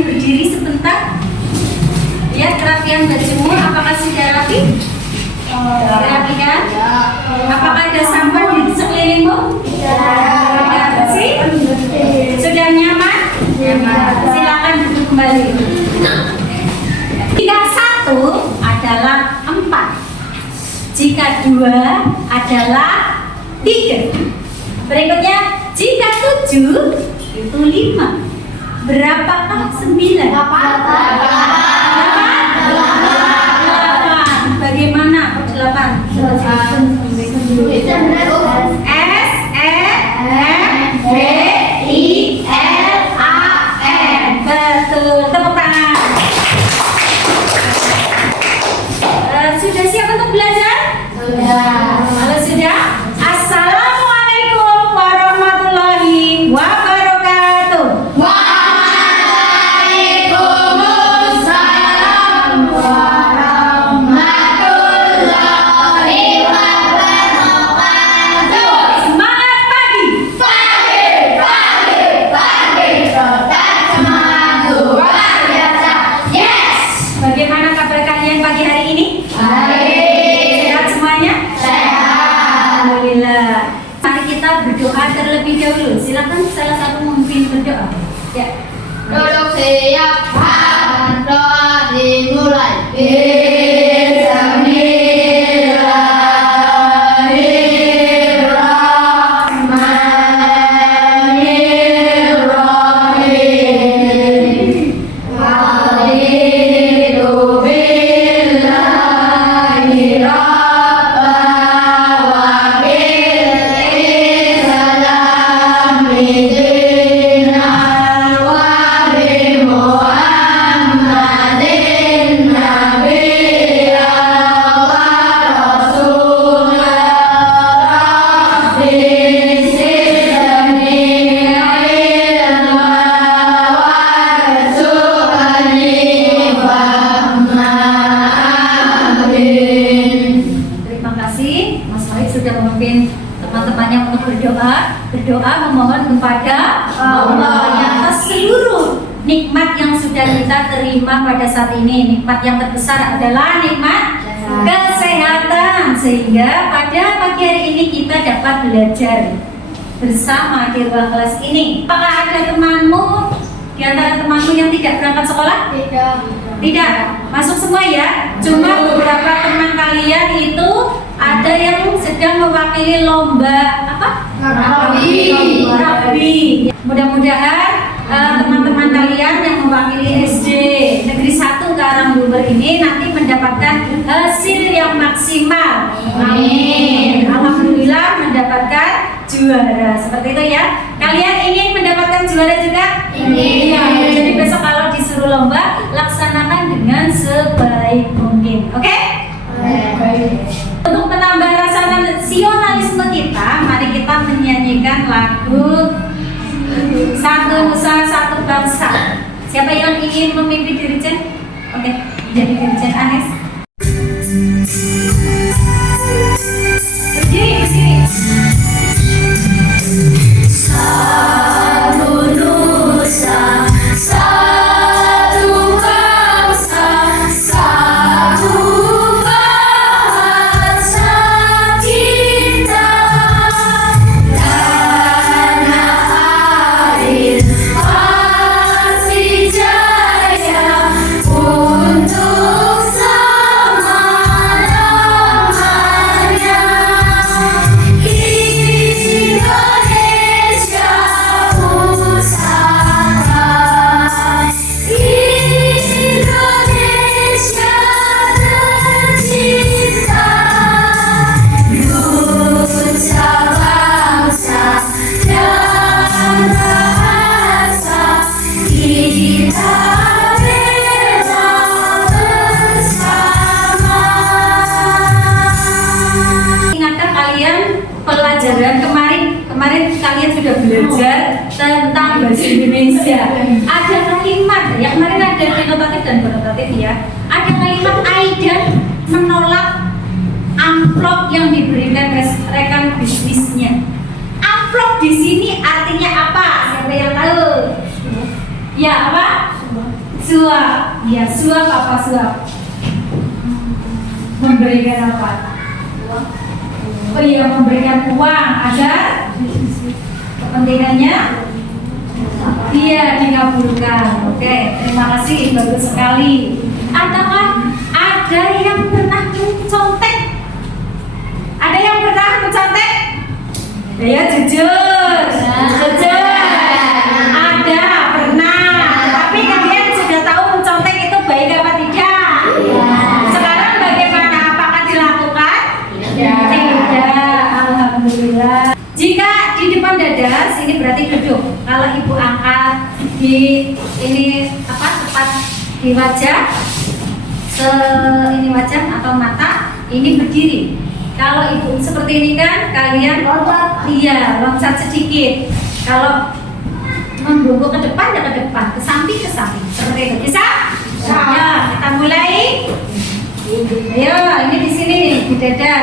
kalian berdiri sebentar. Lihat kerapian bajumu, apakah sudah rapi? Rapi kan? Apakah ada sampah di sekelilingmu? Tidak. Bersih? Sudah nyaman? Silakan duduk kembali. Jika 1 adalah 4, jika 2 adalah 3. Berikutnya, jika 7 itu 5. Berapakah 9? 8. Bagaimana kok 8? S E M B I L A N. Betul, tepuk tangan. Sudah siap untuk belajar? Kalau sudah, Assalamualaikum warahmatullahi wabarakatuh. Waalaikumsalam warahmatullahi wabarakatuh. Semangat pagi. Pagi, tetap semangat luar biasa. Yes. Bagaimana kabar kalian pagi hari ini? Baik. Sehat semuanya? Sehat. Alhamdulillah. Mari kita berdoa terlebih dahulu. Silakan salah satu memimpin berdoa. Ya. Duduk siap, doa dimulai. Bismillahirrahmanirrahim. Terima kasih Mas Wahid sudah memimpin teman-temannya untuk berdoa memohon kepada Allah yang atas seluruh nikmat yang sudah kita terima pada saat ini. Nikmat yang terbesar adalah nikmat kesehatan, sehingga pada pagi hari ini kita dapat belajar bersama di ruang kelas ini. Apakah ada temanmu di antara temanmu yang tidak berangkat sekolah? Tidak, masuk semua ya. Cuma beberapa teman kalian itu ada yang sedang mewakili lomba apa? Rugby. Mudah-mudahan teman-teman kalian yang mewakili SD Negeri 1 Karangluber ini nanti mendapatkan hasil yang maksimal. Amin. Alhamdulillah mendapatkan juara. Seperti itu ya. Kalian ingin mendapatkan juara juga? Ingin. Iya. Jadi besok kalau disuruh lomba, laksanakan dengan sebaik mungkin. Oke? Untuk menambah rasa nasionalisme kita, mari kita menyanyikan lagu Satu Nusa Satu Bangsa. Siapa yang ingin memimpin Dirjen? Oke, jadi Dirjen Anes. Berdiri. Satu nusa, satu bangsa, satu bahasa kita. Tanah air pasti jaya untuk selama-lamanya. Indonesia pusaka, Indonesia tercinta, nusa bangsa dan bahasa kita bela bersama. Ingatkan kalian pelajaran kemarin kalian sudah belajar tentang bahasa Indonesia. Ada kalimat yang kemarin ada denotatif dan konotatif ya. Ada kalimat Aidan menolak amplop yang diberikan rekan bisnisnya. Amplop di sini artinya apa? Siapa yang tahu? Ya apa? suap. Ya, suap apa suap? Memberikan apa? Oh iya, memberikan uang agar kepentingannya iya dikabulkan. Oke, terima kasih, bagus sekali. Ataukah ada yang pernah mencontek? Ada yang pernah mencontek? Ya jujur, jujur. Ada, pernah. Tapi kalian sudah tahu mencontek itu baik apa tidak? Sekarang bagaimana? Apakah dilakukan? Tidak. Alhamdulillah. Jika di depan dada, sini berarti duduk. Kalau ibu angkat di ini apa tepat di wajah, ini wajah atau mata, ini berdiri. Kalau ibu seperti ini kan, kalian lompat, iya loncat sedikit. Kalau membungkuk ke depan ya ke depan, ke samping seperti itu. Bisa? Ya, kita mulai. Ayo, ini di sini nih, di dada.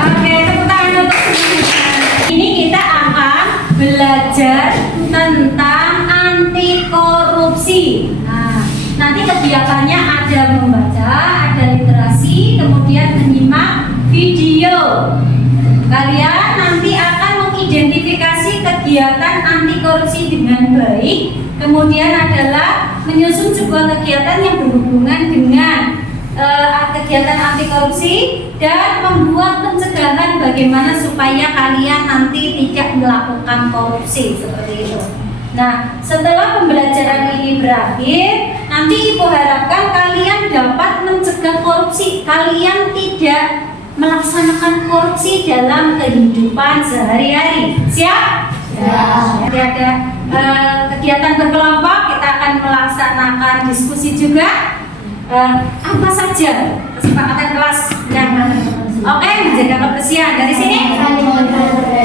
Oke, tepuk tangan untuk semuanya. Ini kita akan belajar tentang anti korupsi. Nah, nanti kegiatannya ada membaca, ada literasi, kemudian menyimak video. Kalian nanti akan mengidentifikasi kegiatan anti korupsi dengan baik. Kemudian adalah menyusun sebuah kegiatan yang berhubungan dengan kegiatan anti korupsi dan membuat pencegahan bagaimana supaya kalian nanti tidak melakukan korupsi seperti itu. Nah, setelah pembelajaran ini berakhir, nanti ibu harapkan kalian dapat mencegah korupsi. Kalian tidak melaksanakan korupsi dalam kehidupan sehari-hari. Siap? Nanti ada kegiatan berkelompok, kita akan melaksanakan diskusi juga. Apa saja kesepakatan kelas yang oke, menjaga kebersihan. Dari sini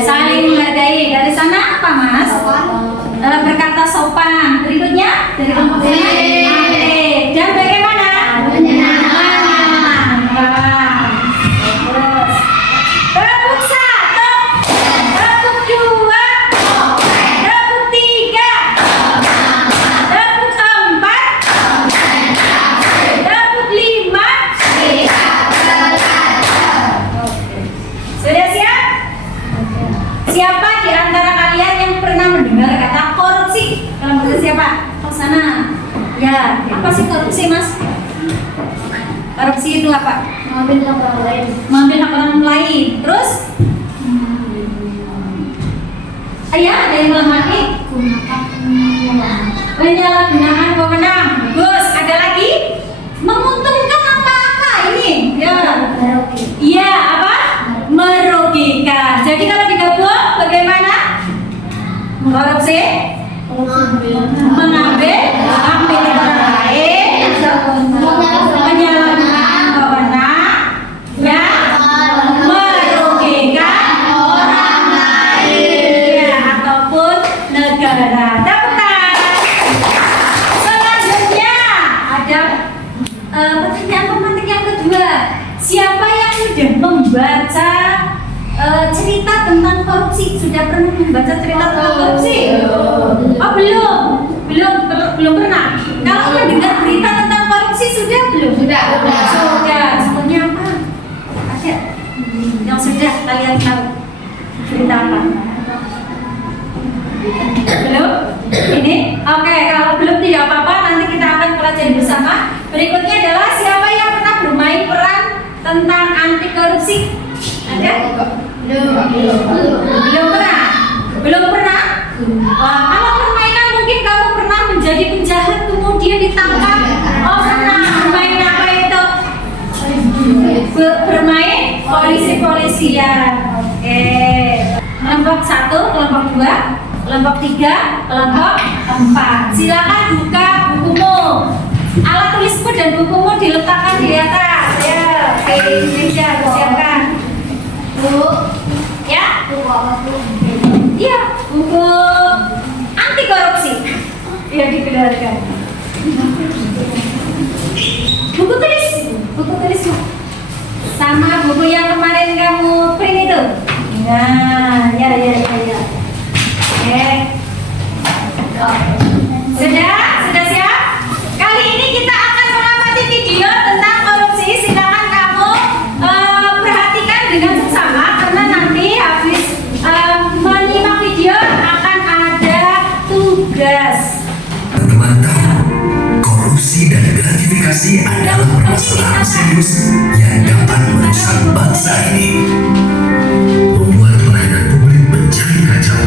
saling menghargai. Dari sana apa mas? Berkata sopan. Berikutnya dari kelompok oke. Dan bagaimana? Menyenangkan. Terus rebut satu, rebut dua, rebut tiga, rebut empat, rebut lima. Sudah siap? Siapa di antara kalian yang pernah mendengar kata korupsi? Kalau menurut siapa? Ke sana. Ya, apa sih korupsi mas? Korupsi itu apa? Mengambil hak orang lain. Mengambil hak orang lain. Terus? Ayah, ada yang bilang lagi? Penyalahgunaan wewenang. Bagus. Ada lagi? Menguntungkan apa-apa ini? Ya. Iya, apa? Merugikan. Jadi kalau digabung bagaimana? Korupsi? Mengambil hak milik orang lain, penyalahgunaan wewenang, ya, merugikan orang lain, ya, ataupun negara. Tepuk tangan. Selanjutnya ada pertanyaan pemantik yang kedua. Siapa yang sudah membaca cerita tentang korupsi? Sudah pernah membaca cerita tentang korupsi? Oh belum pernah. Kalau mendengar berita tentang korupsi sudah belum? Sudah. Sebutnya apa? Ada yang sudah kalian tahu cerita apa? Belum? Ini? Oke, kalau belum tidak apa-apa. Nanti kita akan pelajari bersama. Berikutnya adalah siapa yang pernah bermain peran tentang anti korupsi? Ada? Belum pernah. Kalau permainan mungkin kamu pernah menjadi penjahat kemudian ditangkap. Oh pernah. Bermain apa itu? Bermain polisi-polisian. Oke. Kelompok 1, kelompok 2, kelompok 3, kelompok 4. Silakan buka bukumu. Alat tulismu dan bukumu diletakkan di atas. Ya, oke, Indonesia siapkan. Bu, ya? Buku apa bu? Iya, buku Ya dikeluarkan. Buku tulis sama buku yang kemarin kamu print itu. Nah, ya. Oke. Sudah siap? Kali ini kita akan mengamati video tentang korupsi. Silakan kamu perhatikan dengan seksama karena nanti habis menyimak video akan ada tugas. Teman-teman tahu, korupsi dan gratifikasi adalah permasalahan serius yang dapat merusak bangsa ini. Membuat pelayanan publik menjadi kacau,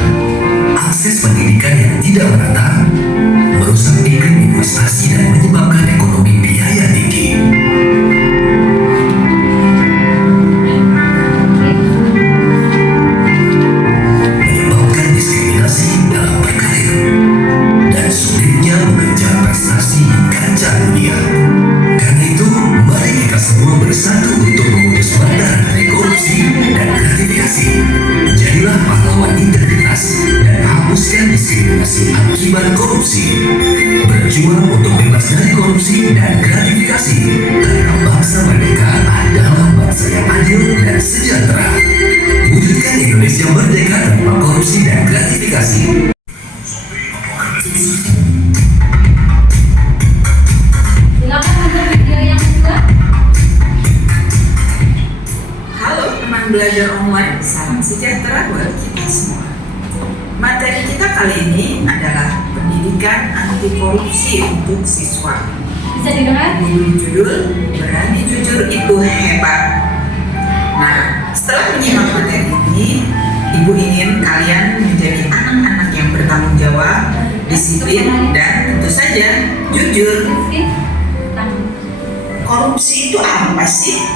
akses pendidikan yang tidak merata, merusak iklim investasi dan menyebabkan ekonomi biaya tinggi. Menyebabkan diskriminasi dalam berkarir dan sulitnya mengejar prestasi di kancah dunia. Karena itu, mari kita semua bersatu untuk memutus mata rantai korupsi dan gratifikasi. Jadilah pahlawan integritas dan hapuskan diskriminasi akibat korupsi. Berjuang untuk bebas dari korupsi dan gratifikasi, karena bangsa merdeka adalah bangsa yang adil dan sejahtera. Wujudkan Indonesia merdeka tanpa korupsi dan gratifikasi. Silakan untuk video yang kedua. Halo teman belajar online, salam sejahtera buat kita semua. Materi kita kali ini adalah pendidikan anti korupsi untuk siswa. Bisa didengar? Judul Berani Jujur Itu Hebat. Nah, setelah menyimak materi ini, Ibu ingin kalian menjadi anak-anak yang bertanggung jawab, disiplin, dan tentu saja jujur. Korupsi itu apa sih?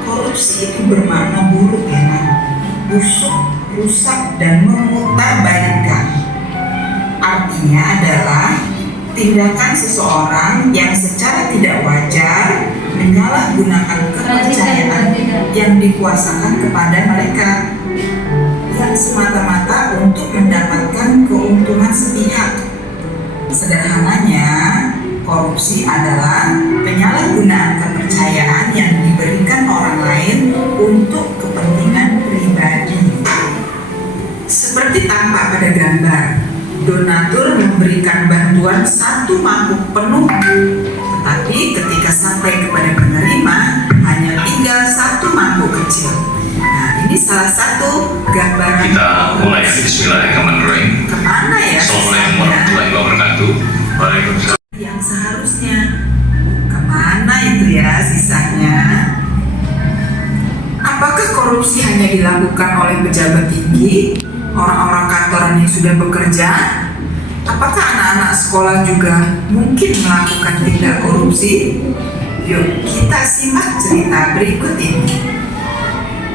Korupsi itu bermakna buruk ya, Nak. Busuk, rusak, dan memutarbalikan. Artinya adalah tindakan seseorang yang secara tidak wajar menyalahgunakan kepercayaan yang dikuasakan kepada mereka, yang semata-mata untuk mendapatkan keuntungan sepihak. Sederhananya, korupsi adalah penyalahgunaan kepercayaan yang diberikan orang lain untuk kepentingan pribadi. Seperti tampak pada gambar, donatur memberikan bantuan 1 mangkuk penuh, tetapi ketika sampai kepada penerima hanya tinggal 1 mangkuk kecil. Nah, ini salah satu gambaran. Kita mulai. Bismillahirrahmanirrahim. Kemana ya? Assalamualaikum warahmatullahi wabarakatuh. Waalaikumsalam. Yang seharusnya kemana itu ya sisanya? Apakah korupsi hanya dilakukan oleh pejabat tinggi, orang-orang kantoran yang sudah bekerja? Apakah anak-anak sekolah juga mungkin melakukan tindak korupsi? Yuk kita simak cerita berikut ini.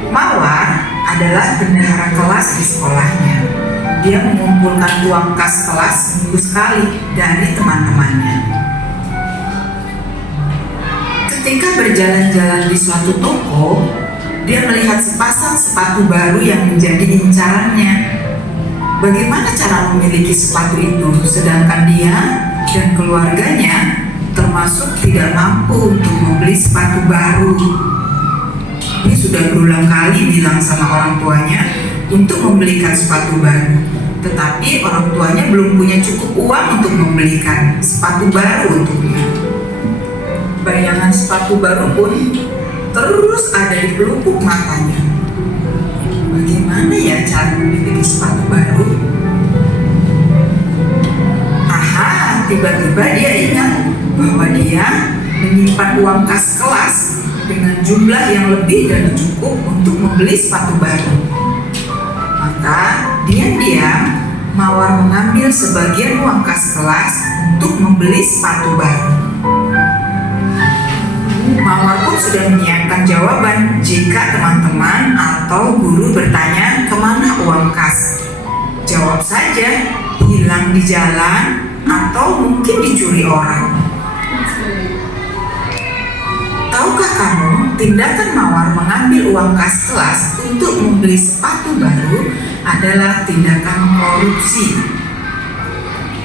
Mawar adalah bendahara kelas di sekolahnya. Dia mengumpulkan uang kas kelas seminggu sekali dari teman-temannya. Ketika berjalan-jalan di suatu toko, dia melihat sepasang sepatu baru yang menjadi incarannya. Bagaimana cara memiliki sepatu itu, sedangkan dia dan keluarganya termasuk tidak mampu untuk membeli sepatu baru? Dia sudah berulang kali bilang sama orang tuanya untuk membelikan sepatu baru, tetapi orang tuanya belum punya cukup uang untuk membelikan sepatu baru untuknya. Bayangan sepatu baru pun terus ada di pelupuk matanya. Bagaimana ya cara memiliki sepatu baru? Aha, tiba-tiba dia ingat bahwa dia menyimpan uang kas kelas dengan jumlah yang lebih dari cukup untuk membeli sepatu baru. Maka diam-diam Mawar mengambil sebagian uang kas kelas untuk membeli sepatu baru. Mawar pun sudah menyiapkan jawaban jika teman-teman atau guru bertanya kemana uang kas. Jawab saja, hilang di jalan atau mungkin dicuri orang. Tahukah kamu, tindakan Mawar mengambil uang kas kelas untuk membeli sepatu baru adalah tindakan korupsi.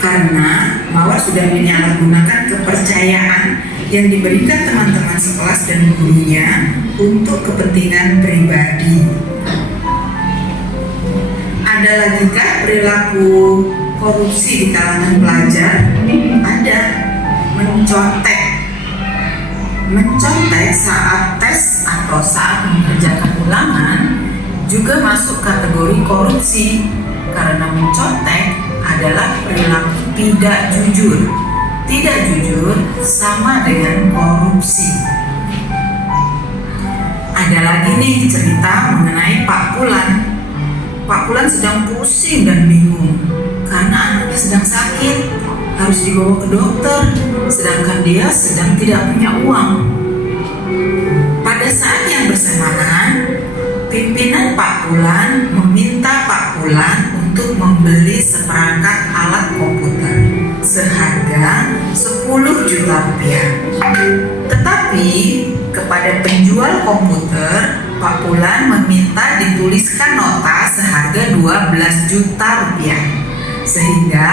karena Mawar sudah menyalahgunakan kepercayaan yang diberikan teman-teman sekelas dan gurunya untuk kepentingan pribadi. Ada lagi kah perilaku korupsi di kalangan pelajar? Ada. Mencontek saat tes atau saat mengerjakan ulangan juga masuk kategori korupsi, karena mencontek adalah perilaku tidak jujur. Tidak jujur sama dengan korupsi. Ada lagi nih cerita mengenai Pak Pulan. Pak Pulan sedang pusing dan bingung karena anaknya sedang sakit, harus dibawa ke dokter, sedangkan dia sedang tidak punya uang. Pada saat yang bersamaan, pimpinan Pak Pulan meminta Pak Pulan untuk membeli seperangkat alat komputer seharga 10 juta rupiah. Tetapi kepada penjual komputer, Pak Pulan meminta dituliskan nota seharga 12 juta rupiah, sehingga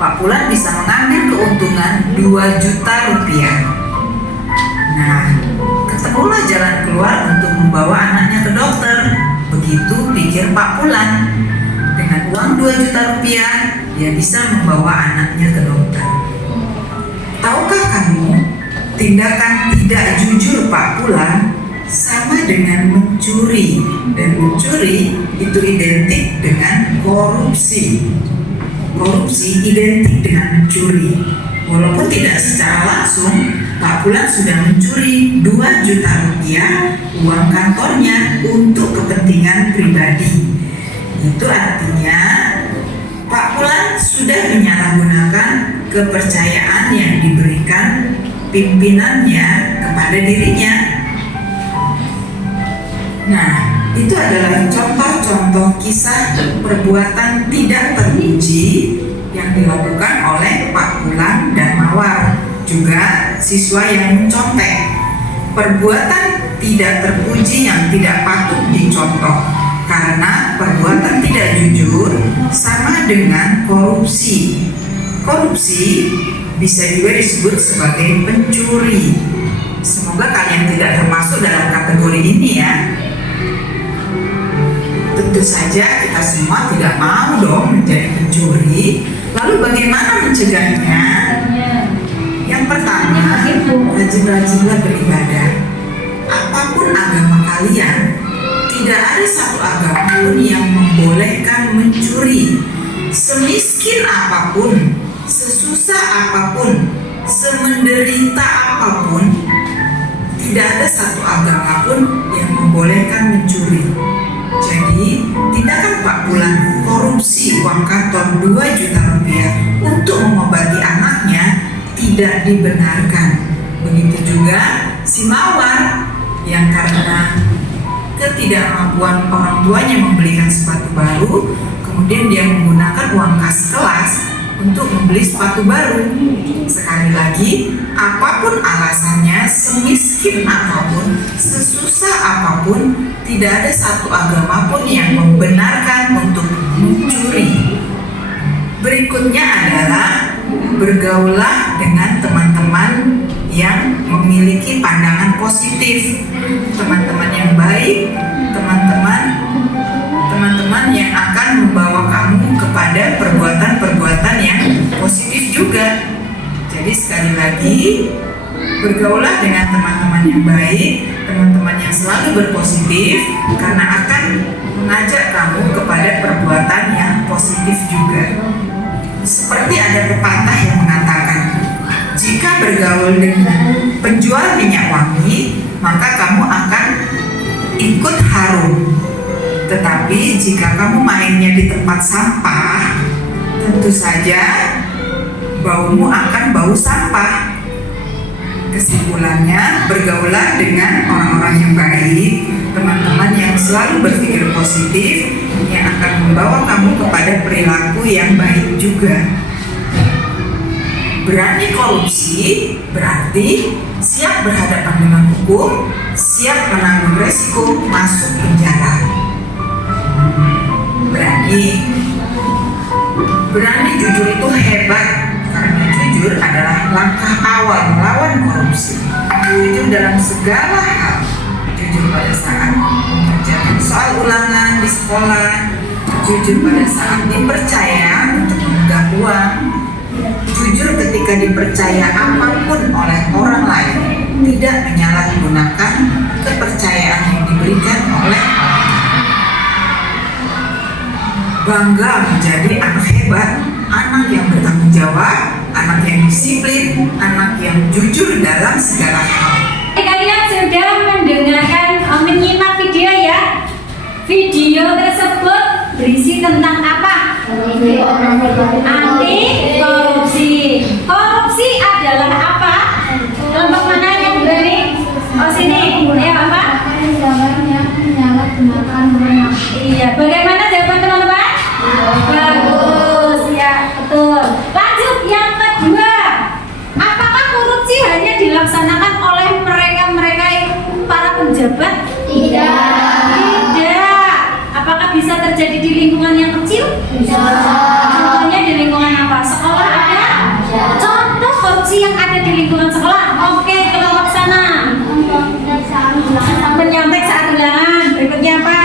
Pak Pulan bisa mengambil keuntungan 2 juta rupiah. Nah, ketemulah jalan keluar untuk membawa anaknya ke dokter. Begitu pikir Pak Pulan. Dengan uang 2 juta rupiah, dia bisa membawa anaknya ke dokter. Tahukah kamu, tindakan tidak jujur Pak Pulan sama dengan mencuri, dan mencuri itu identik dengan korupsi. Korupsi identik dengan mencuri. Walaupun tidak secara langsung, Pak Pulan sudah mencuri 2 juta rupiah uang kantornya untuk kepentingan pribadi. Itu artinya Pak Pulan sudah menyalahgunakan kepercayaan yang diberikan pimpinannya kepada dirinya. Nah, itu adalah contoh-contoh kisah perbuatan tidak terpuji yang dilakukan oleh Pak Pulan dan Mawar, juga siswa yang mencontek. Perbuatan tidak terpuji yang tidak patut dicontoh, karena perbuatan tidak jujur sama dengan korupsi. Korupsi bisa juga disebut sebagai pencuri. Semoga kalian tidak termasuk dalam kategori ini ya. Tentu saja kita semua tidak mau dong menjadi pencuri. Lalu bagaimana mencegahnya? Yang pertama, rajin-rajinlah beribadah. Apapun agama kalian, tidak ada satu agama pun yang membolehkan mencuri. Semiskin apapun, sesusah apapun, semenderita apapun, tidak ada satu agama pun yang membolehkan mencuri. Jadi, tindakan Pak Pulan korupsi uang kantor 2 juta rupiah untuk mengobati anaknya tidak dibenarkan. Begitu juga si Mawar yang karena ketidakmampuan orang tuanya membelikan sepatu baru, kemudian dia menggunakan uang kas kelas untuk membeli sepatu baru. Sekali lagi, apapun alasannya, semiskin apapun, sesusah apapun, tidak ada satu agama pun yang membenarkan untuk mencuri. Berikutnya adalah bergaulah dengan teman-teman yang memiliki pandangan positif, teman-teman yang baik, teman-teman yang akan membawa kamu kepada perbuatan-perbuatan yang positif juga. Jadi sekali lagi, bergaulah dengan teman-teman yang baik, teman-teman yang selalu berpositif, karena akan mengajak kamu kepada perbuatan yang positif juga. Seperti ada pepatah yang mengatakan, jika bergaul dengan penjual minyak wangi, maka kamu akan ikut harum. Tetapi jika kamu mainnya di tempat sampah, tentu saja baumu akan bau sampah. Kesimpulannya, bergaulah dengan orang-orang yang baik, teman-teman yang selalu berpikir positif, yang akan membawa kamu kepada perilaku yang baik juga. Berani korupsi berarti siap berhadapan dengan hukum, siap menanggung resiko masuk penjara. Berani. Berani jujur itu hebat karena jujur adalah langkah awal melawan korupsi. Jujur dalam segala hal. Jujur pada saat mengerjakan soal ulangan di sekolah. Jujur pada saat dipercaya untuk memegang uang. Jujur ketika dipercaya apapun oleh orang lain. Tidak menyalahgunakan kepercayaan yang diberikan oleh orang lain. Bangga menjadi anak hebat, anak yang bertanggung jawab, anak yang disiplin, anak yang jujur dalam segala hal. Kalian sudah mendengarkan, menyimak video ya. Video tersebut berisi tentang apa? Anti korupsi. Korupsi adalah apa? Kelompok mana yang berani? Oh sini, ya apa? Iya, bagaimana jawaban teman-teman? Bagus, ya betul. Lanjut yang kedua. Apakah korupsi hanya dilaksanakan oleh mereka-mereka yang para pejabat? Tidak. Apakah bisa terjadi di lingkungan yang kecil? Contohnya di lingkungan apa? Sekolah ada? Contoh korupsi yang ada di lingkungan sekolah. Oke, kelompok sana. Menyontek saat ulangan. Berikutnya apa?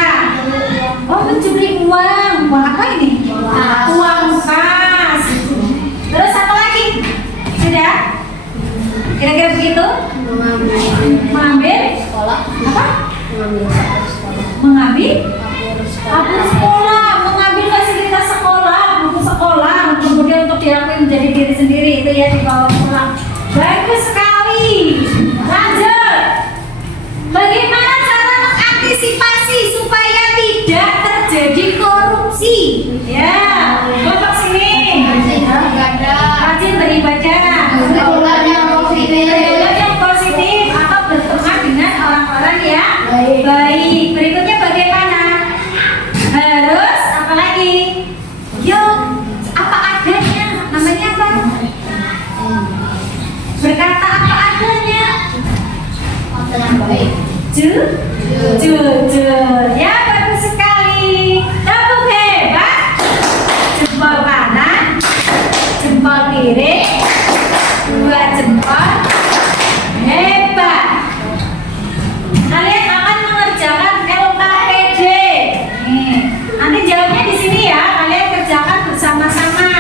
Oh, mencuri uang. Uang apa ini? Uang kas. Terus satu lagi. Sudah? Kira-kira begitu? Mengambil apa? Mengambil kabur sekolah, mengambil fasilitas sekolah, buku sekolah, kemudian untuk diakui menjadi diri sendiri, itu ya dibawa pulang. Bagus sekali. Lanjut. Bagaimana cara mengantisipasi supaya tidak terjadi korupsi? Ya, kelompok sini. Rajin beribadah. Pergaulan yang positif atau berteman dengan orang-orang yang baik. Berikutnya bagaimana? Harus apa lagi? Yuk, apa adanya? Namanya apa? Berkata apa adanya? Jujur. Ya, bagus sekali. Tepuk hebat. Jempol kanan, jempol kiri, dua jempol. Hebat. Kalian akan mengerjakan LKPD. Nih, nanti jawabnya di sini ya. Kalian kerjakan bersama-sama.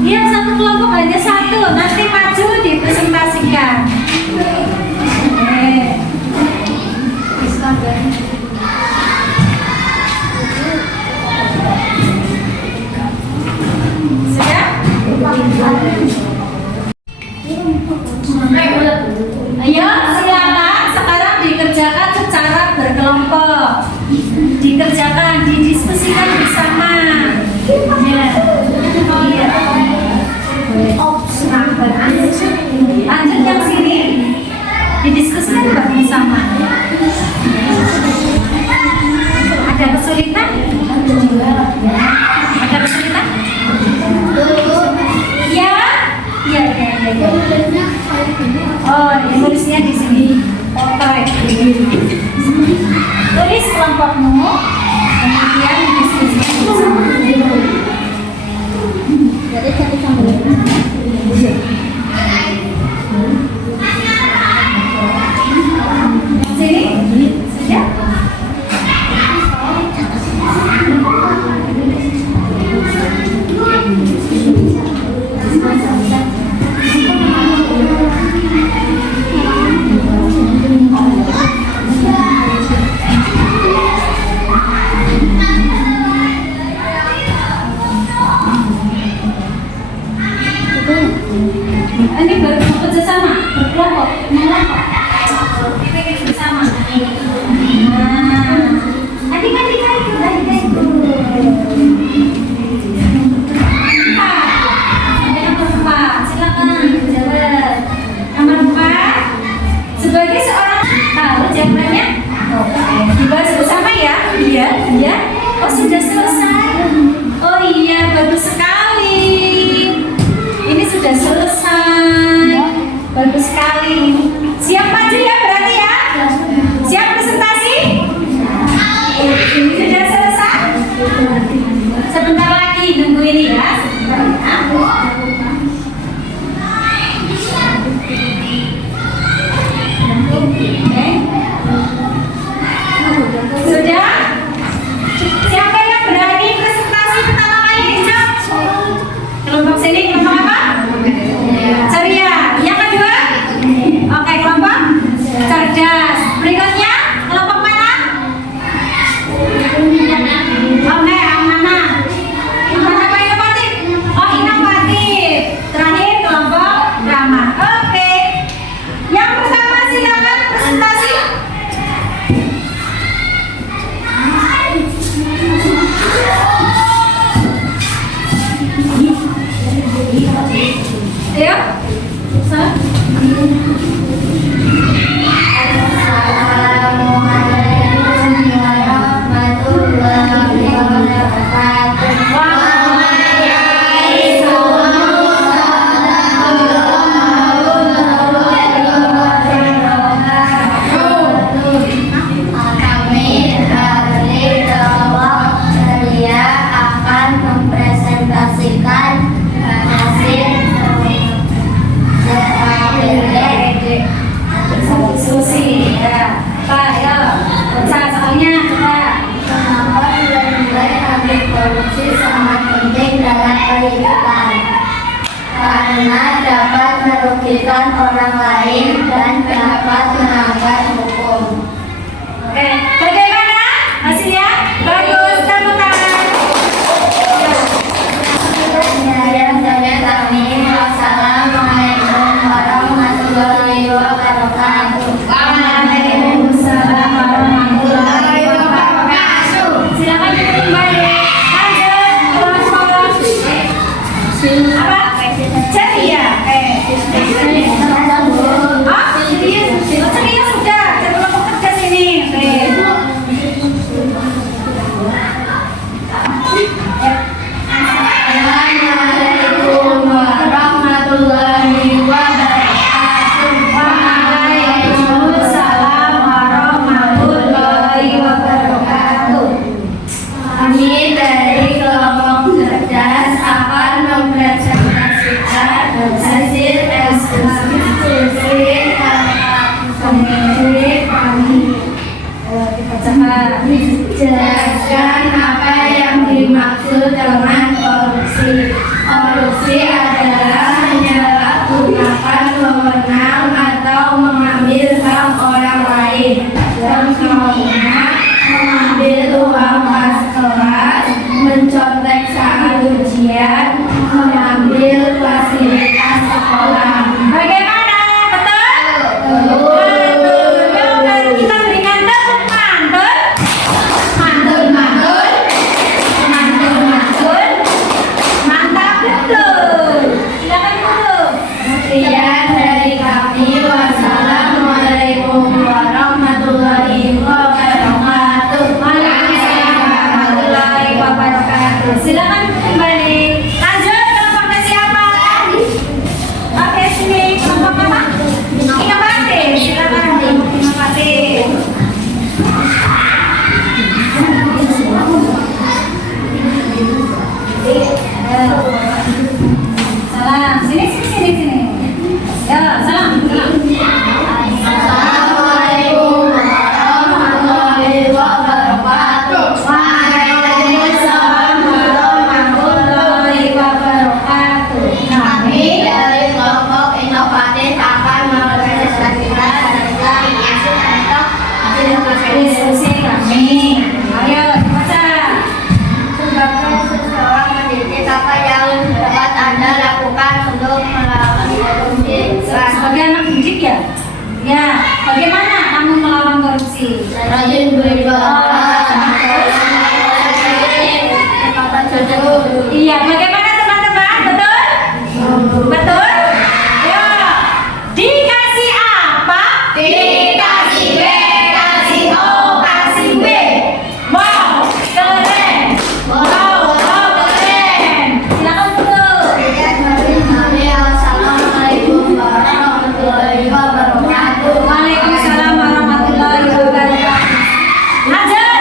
Iya, satu kelompok hanya satu. Nanti maju dipresentasikan. Sudah? Ayo, silakan sekarang dikerjakan secara berkelompok. Dikerjakan, didiskusikan bersama. Ya. Iya. Lanjut yang sini. Didiskusikan bersama. Ada kesulitan? Ada kesulitan? Ya? Iya. Oh, tulisnya di sini. Oke. Tulis kelompokmu. Kemudian didiskusikan bersama. Sini? Sudah? Ini bekerja sama, berkelompok, mengelompok. Dipikir bersama. Nah, adik ikut. Nomor 4, silakan jawab. Nomor 4, sebagai seorang tahu jawabannya? Dibahas bersama ya? Iya. Oh, sudah selesai. Oh iya, bagus sekali. Ini sudah selesai. Bagus sekali. Siap maju ya berarti ya? Siap presentasi? Sudah selesai? Oke. Sudah? Siapa yang berani presentasi pertama kali diucap? Kelompok sini, kelompok apa? Ceria. Yang kedua? Oke, kelompok cerdas. Berikutnya, kelompok mana? Oke, yang mana? Kelompok apa inovatif? Oh, inovatif. Terakhir, kelompok ramah. Oke. Yang pertama silakan presentasi. Ayo. Sana. Assalamualaikum warahmatullahi wabarakatuh. Kami dari kelompok ceria akan mempresentasikan hasil Diskusi. Ya. Pak, ayo. Baca soalnya. Ya. Kenapa nilai-nilai anti korupsi sangat penting dalam kehidupan? Karena dapat merugikan orang lain dan dapat melanggar hukum. Oke. Bagaimana hasilnya? Bagus. Tepuk tangan. Wassalamualaikum warahmatullahi wabarakatuh. Waalaikumsalam warahmatullahi wabarakatuh. Silakan kembali. Lanjut. Kelompok apa? Ceria. Oh, ceria sudah. Kelompok kerja sini. Assalamualaikum warahmatullahi wabarakatuh. Waalaikumsalam warahmatullahi wabarakatuh. Kami dari kelompok cerdas akan mempresentasikan hasil diskusi kami. Jelaskan apa yang dimaksud dengan korupsi. Korupsi adalah menyalahgunakan wewenang atau mengambil hak orang lain. Contohnya, mengambil uang pas kelas, mencontek saat ujian, mengambil fasilitas sekolah. Bagaimana? Betul? Betul. Kita berikan tepuk mantul. Mantul. Mantap betul. Silakan dulu. Sekian dari kami. Wassalamualaikum warahmatullahi wabarakatuh. Waalaikumsalam warahmatullahi wabarakatuh. Silakan kembali. Lanjut kelompoknya siapa? Oke, sini kelompok apa? Inovatif. Silakan kelompok inovatif. Salam. Sini. Ya, salam. Assalamualaikum warahmatullahi wabarakatuh. Waalaikumsalam warahmatullahi wabarakatuh. Kami dari kelompok inovatif akan mempresentasikan hasil Diskusi kami. Ayo baca. sebagai seseorang mendidik apa yang dapat Anda lakukan untuk melawan korupsi. Sebagai anak didik ya? Ya. Bagaimana kamu melawan korupsi? Rajin beribadah. Iya. Bagaimana teman-teman? Betul? Betul? Ya. Dikasih apa? Dikasih B, kasih O, kasih B. Wow, keren. Wow, keren. Silakan dulu. Assalamualaikum warahmatullahi wabarakatuh. Waalaikumsalam warahmatullahi wabarakatuh. Lanjut.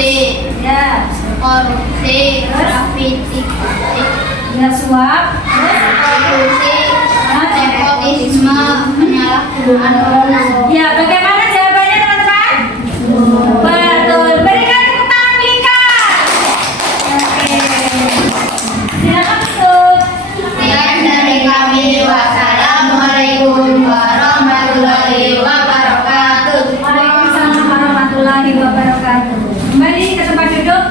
korupsi, Ya. grafiti, Ya, suap. korupsi, nepotisme, penyalahgunaan wewenang. Ya, bagaimana jawabannya teman-teman? Betul. Berikan tepuk tangan melingkar. Oke. Silakan tutup. Sekian dari kami. Wassalamualaikum warahmatullahi wabarakatuh. Waalaikumsalam warahmatullahi wabarakatuh. Kembali ke tempat duduk.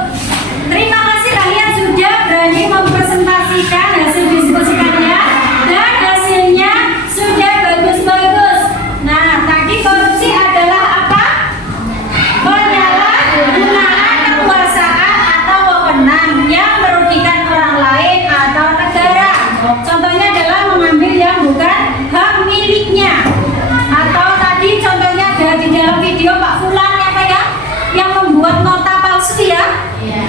Terima kasih kalian sudah berani mempresentasikan hasil diskusi kalian dan hasilnya sudah bagus-bagus. Nah, tadi korupsi adalah apa? Penyalahgunaan kekuasaan atau wewenang yang merugikan orang lain atau negara. Contohnya adalah mengambil yang bukan hak miliknya. Atau tadi contohnya ada di dalam video Pak Fulan yang membuat nota palsu ya.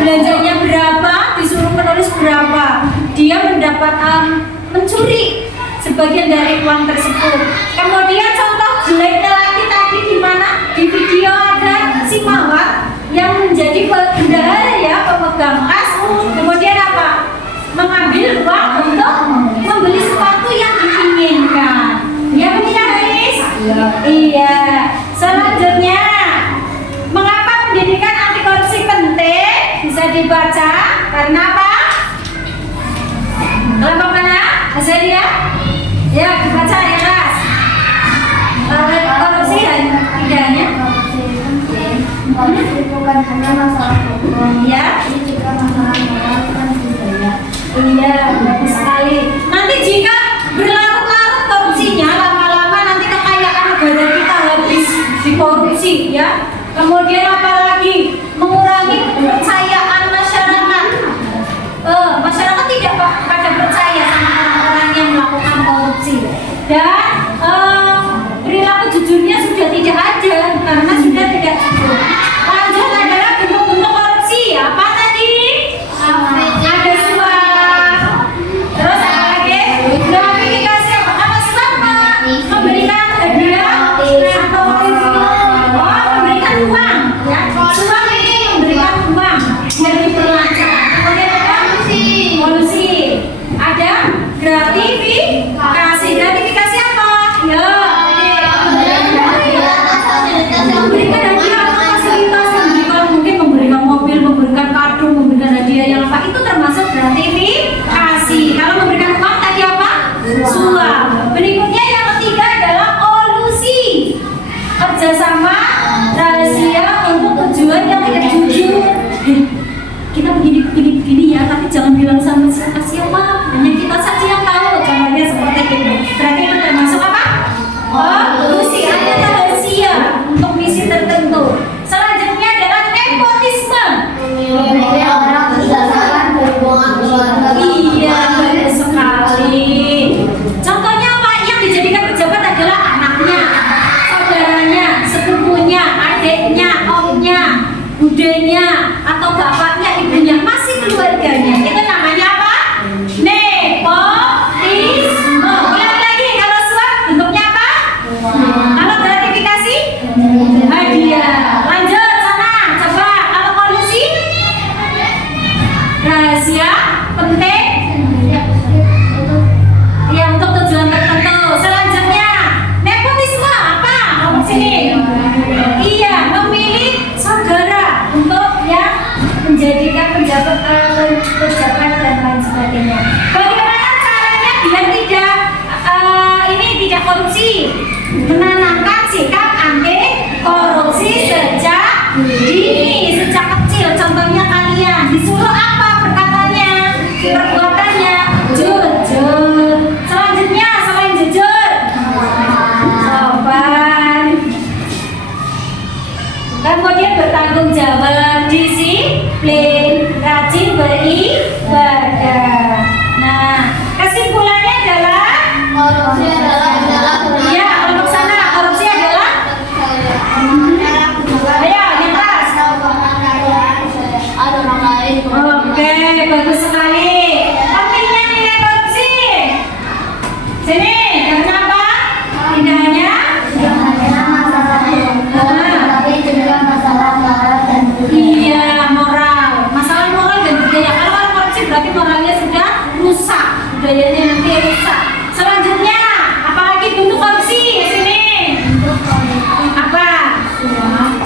Belanjanya berapa, disuruh menulis berapa. Dia mendapat mencuri sebagian dari uang tersebut. Kemudian contoh jeleknya lagi tadi di mana? Di video ada si Mawar yang menjadi bendahara ya, pemegang kas. Kemudian apa? Mengambil uang untuk membeli sepatu yang diinginkan. Ya benar Haris? Iya. Selanjutnya, mengapa pendidikan anti korupsi penting? Bisa dibaca karena apa? Kelompok mana? Azaria? Ya, dibaca ya Ras. Korupsi tidak hanya Korupsi bukan hanya masalah hukum, ya. ini juga masalah moral dan budaya. Iya, bagus sekali. Nanti jika berlarut-larut korupsinya, lama-lama nanti kekayaan negara kita habis dikorupsi ya. Kemudian apalagi mengurangi kepercayaan masyarakat. Masyarakat tidak pada percaya sama orang-orang yang melakukan korupsi. Dan perilaku jujurnya sudah tidak ada karena sudah tidak jujur. Lanjut adalah bentuk-bentuk korupsi. Apa tadi? Ada suap. Terus apa lagi? Gratifikasi. Apa suap? Memberikan hadiah atau memberikan uang. Ya, suap itu memberikan uang dari pelajar. Kemudian ada kolusi. Ada gratifikasi. Gratifikasi apa? Ya. Memberikan hadiah atau fasilitas, mungkin memberikan mobil, memberikan kado, memberikan hadiah yang apa itu termasuk gratifikasi. Kalau memberikan uang tadi apa? Suap. Berikutnya yang ketiga adalah kolusi, kerjasama rahasia untuk tujuan yang tidak jujur. Kita begini ya, tapi jangan bilang sama siapa, hanya kita saja yang tahu. Contohnya seperti itu. Berarti itu termasuk apa? Kolusi, ada rahasia untuk misi tertentu. Selanjutnya adalah nepotisme. Orang berdasarkan hubungan keluarga. Iya, benar sekali. Contohnya apa? Yang dijadikan pejabat adalah anaknya, saudaranya, sepupunya, adiknya, omnya, budenya, atau bapaknya, ibunya, masih keluarganya. Itu namanya apa? Nepotisme. Ulang lagi, kalau suap bentuknya apa? Kalau gratifikasi? Hadiah. Lanjut sana, coba. Kalau kolusi? Rahasia penting. Ya, untuk tujuan tertentu. Selanjutnya, nepotisme apa? Kamu sini. Iya, memilih saudara untuk yang menjadikan pejabat dan lain sebagainya. Bagaimana caranya biar tidak korupsi? Menanamkan sikap anti korupsi sejak dini, sejak kecil. Contohnya kalian disuruh apa perkataannya, perbuatannya? Jujur. Selanjutnya selain jujur, sopan. Kemudian bertanggung jawab, disiplin, rajin beribadah. Nah, kesimpulannya adalah Korupsi adalah ya, kelompok sana, korupsi adalah ayo, di atas. bayarnya nanti rusak. Selanjutnya, apalagi bentuk korupsi? Sini. Apa?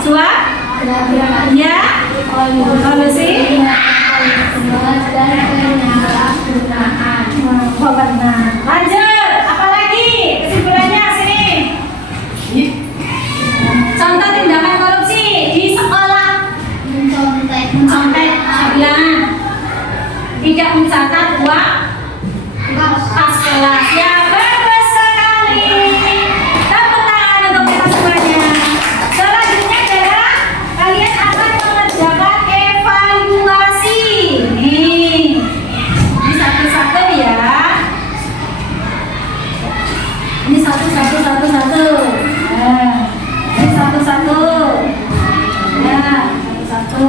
Suap? Ya. Kolusi? Penyalahgunaan. Lanjut. Apalagi? Kesimpulannya sini. Contoh tindakan korupsi di sekolah. Mencontek, bilangan. Tidak mencatat uang pas kelas. Ya, bagus sekali. Tepuk tangan untuk kita semuanya. Selanjutnya adalah kalian akan mengerjakan evaluasi. Nih, ini satu-satu ya. Ini satu-satu. Nah, ini satu-satu. Nah, satu-satu.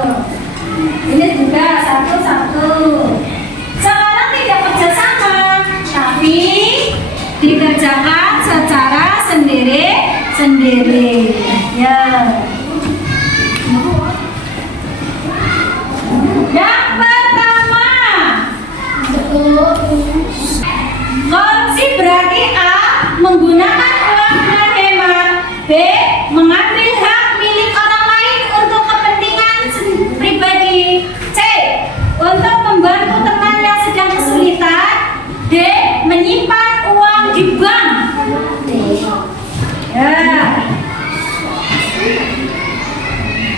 Ini juga satu-satu. Sekarang tidak kerjasama, tapi dikerjakan secara sendiri-sendiri. Ya. Yang pertama, korupsi berarti A. Menggunakan uang dengan hemat. B. Mengambil hak milik orang lain untuk kepentingan pribadi. C. Untuk membantu teman yang sedang kesulitan. D. Menyimpan uang di bank. Ya.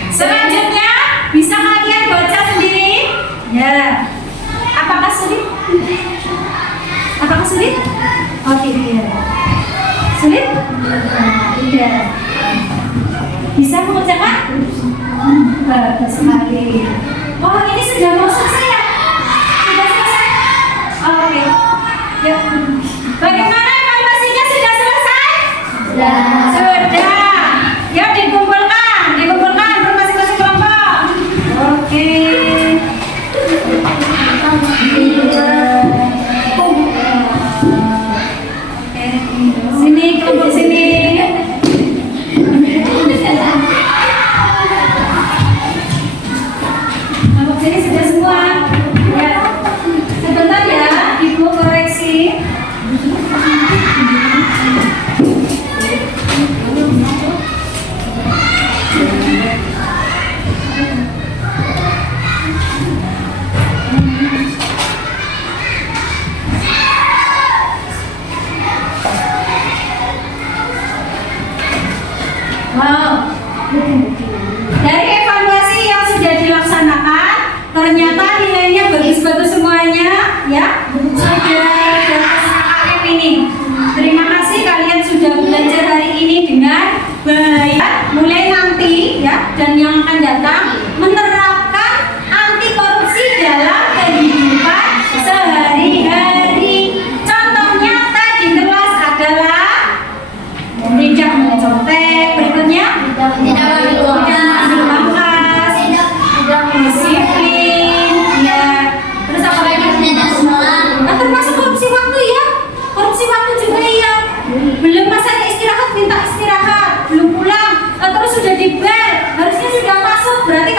Selanjutnya bisa kalian baca sendiri. Ya. Apakah sulit? Apakah sulit? Oh tidak. Sulit? Tidak. Bisa mengerjakan? Bagus sekali. Oh ini sudah mau selesai ya? Sudah selesai? Oke. Ya. Bagaimana evaluasinya sudah selesai? Sudah. Ya dikumpulkan untuk masing-masing kelompok. Oke. Sini kelompok sini. Kelompok sini sudah semua. Ya. Sebentar ya, Ibu koreksi. Wow. Dari evaluasi yang sudah dilaksanakan, ternyata nilainya bagus-bagus semuanya, ya. Sudah dapat ini. Terima kasih kalian sudah belajar hari ini dengan baik. Mulai nanti, ya, dan yang akan datang menerapkan anti korupsi dalam kehidupan sehari-hari. Contoh nyata di kelas adalah tidak mencontek, berikutnya tidak berpangkas, disiplin, ya. Terus apa lagi? Nah, termasuk korupsi waktu ya, korupsi waktu juga ya. Belum masanya istirahat minta istirahat, belum pulang, terus sudah dibel, harusnya sudah masuk, berarti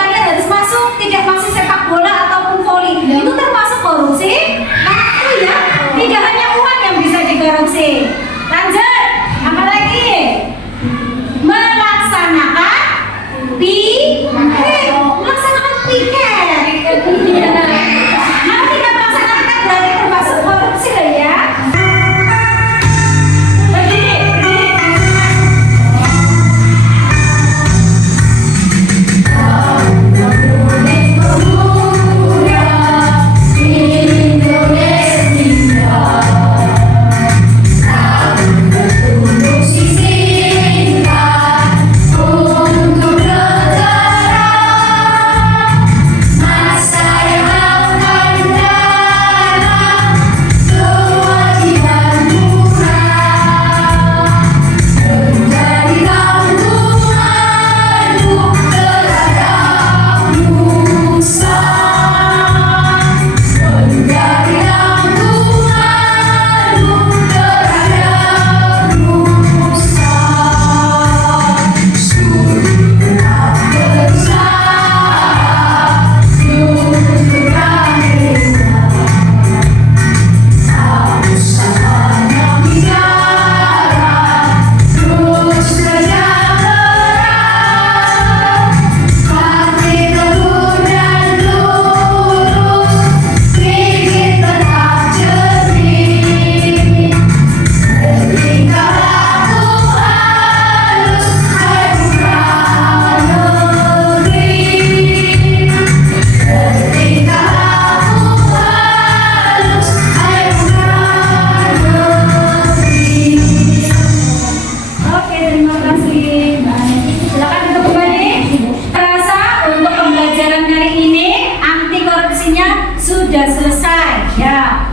sudah selesai ya.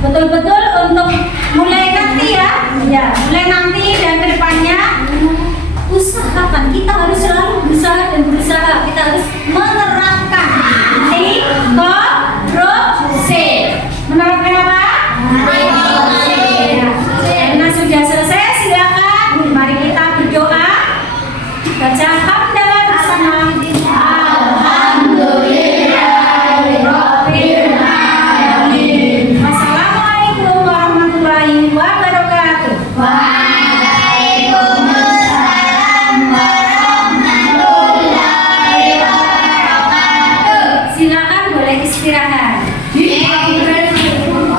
Betul-betul untuk mulai nanti ya. Ya, mulai nanti dan kedepannya usahakan, kita harus selalu berusaha dan berusaha, kita harus menerapkan 3C. Menerapkan apa? 3C. Ya. Karena sudah selesai, silakan mari kita berdoa. Baca hamdalah bersama. Wassalamualaikum warahmatullahi wabarakatuh. Silakan boleh istirahat.